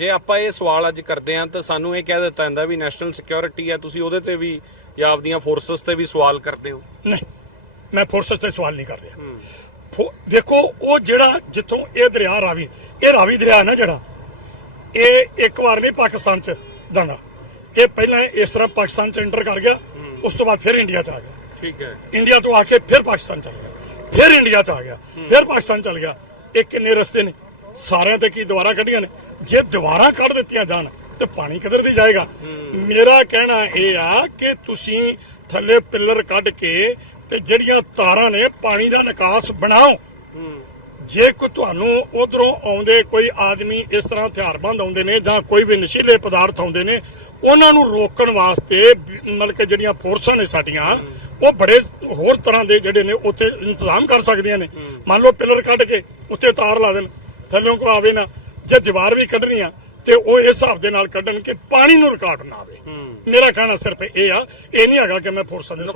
ਜੇ ਆਪਾਂ ਇਹ ਸਵਾਲ ਅੱਜ ਕਰਦੇ ਹਾਂ ਤਾਂ ਸਾਨੂੰ ਇਹ ਕਹਿ ਦਿੱਤਾ ਜਾਂਦਾ ਵੀ ਨੈਸ਼ਨਲ ਸਿਕਿਉਰਿਟੀ ਹੈ ਤੁਸੀਂ ਉਹਦੇ ਤੇ ਵੀ ਜਾਂ ਆਪਦੀਆਂ ਫੋਰਸਸ ਤੇ ਵੀ ਸਵਾਲ ਕਰਦੇ ਹੋ। ਨਹੀਂ ਮੈਂ ਫੋਰਸਸ ਤੇ ਸਵਾਲ ਨਹੀਂ ਕਰ ਰਿਹਾ। ਵੇਖੋ ਉਹ ਜਿਹੜਾ ਜਿੱਥੋਂ ਇਹ ਦਰਿਆ ਰਾਵੀ ਇਹ ਰਾਵੀ ਦਰਿਆ ਨਾ ਜਿਹੜਾ ਇਹ ਇੱਕ ਵਾਰ ਨਹੀਂ ਪਾਕਿਸਤਾਨ ਚ ਦਾਂਗਾ। ਇਹ ਪਹਿਲਾਂ ਇਸ ਤਰ੍ਹਾਂ ਪਾਕਿਸਤਾਨ ਚ ਐਂਟਰ ਕਰ ਗਿਆ ਉਸ ਤੋਂ ਬਾਅਦ ਫਿਰ ਇੰਡੀਆ ਚ ਆ ਗਿਆ। ਠੀਕ ਹੈ। ਇੰਡੀਆ ਤੋਂ ਆ ਕੇ ਫਿਰ ਪਾਕਿਸਤਾਨ ਚਲ ਗਿਆ। ਫਿਰ ਇੰਡੀਆ ਚ ਆ ਗਿਆ। ਫਿਰ ਪਾਕਿਸਤਾਨ ਚਲ ਗਿਆ। ਇਹ ਕਿੰਨੇ ਰਸਤੇ ਨੇ? ਸਾਰਿਆਂ ਤੇ ਕੀ ਦੁਬਾਰਾ ਕੱਢੀਆਂ ਨੇ? ਜੇ ਦੁਬਾਰਾ ਕੱਢ ਦਿੱਤੀਆਂ ਜਾਣ ਤੇ ਪਾਣੀ ਕਿੱਧਰ ਦੀ ਜਾਏਗਾ? ਮੇਰਾ ਕਹਿਣਾ ਇਹ ਆ ਕਿ ਤੁਸੀਂ ਥੱਲੇ ਪਿੱਲਰ ਕੱਢ ਕੇ ਤੇ ਜਿਹੜੀਆਂ ਤਾਰਾਂ ਨੇ ਪਾਣੀ ਦਾ ਨਿਕਾਸ ਬਣਾਓ। ਜੇ ਕੋਈ ਤੁਹਾਨੂੰ ਉਧਰੋਂ ਆਉਂਦੇ ਕੋਈ ਆਦਮੀ ਇਸ ਤਰ੍ਹਾਂ ਹਥਿਆਰਬੰਦ ਆਉਂਦੇ ਨੇ ਜਾਂ ਕੋਈ ਵੀ ਨਸ਼ੀਲੇ ਪਦਾਰਥ ਆਉਂਦੇ ਨੇ ਉਹਨਾਂ ਨੂੰ ਰੋਕਣ ਵਾਸਤੇ ਮਤਲਬ ਕਿ ਜਿਹੜੀਆਂ ਫੋਰਸਾਂ ਨੇ ਸਾਡੀਆਂ ਉਹ ਬੜੇ ਹੋਰ ਤਰ੍ਹਾਂ ਦੇ ਜਿਹੜੇ ਨੇ ਉੱਥੇ ਇੰਤਜ਼ਾਮ ਕਰ ਸਕਦੀਆਂ ਨੇ। ਮੰਨ ਲਓ ਪਿੱਲਰ ਕੱਢ ਕੇ ਉੱਤੇ ਤਾਰ ਲਾ ਦੇਣ ਥੱਲੋਂ ਕੋ ਆਵੇ ਨਾ। ਜੇ ਦੀਵਾਰ ਵੀ ਕੱਢਣੀ ਆ ਤੇ ਉਹ ਇਸ ਹਿਸਾਬ ਦੇ ਨਾਲ ਕੱਢਣ ਕਿ ਪਾਣੀ ਨੂੰ ਰਿਕਾਰਡ ਨਾ ਆਵੇ। ਮੇਰਾ ਕਹਿਣਾ ਸਿਰਫ ਇਹ ਆ ਇਹ ਨਹੀਂ ਹੈਗਾ ਕਿ ਮੈਂ ਫੋਰਸਾਂ ਦੇ ਸਵਾਲ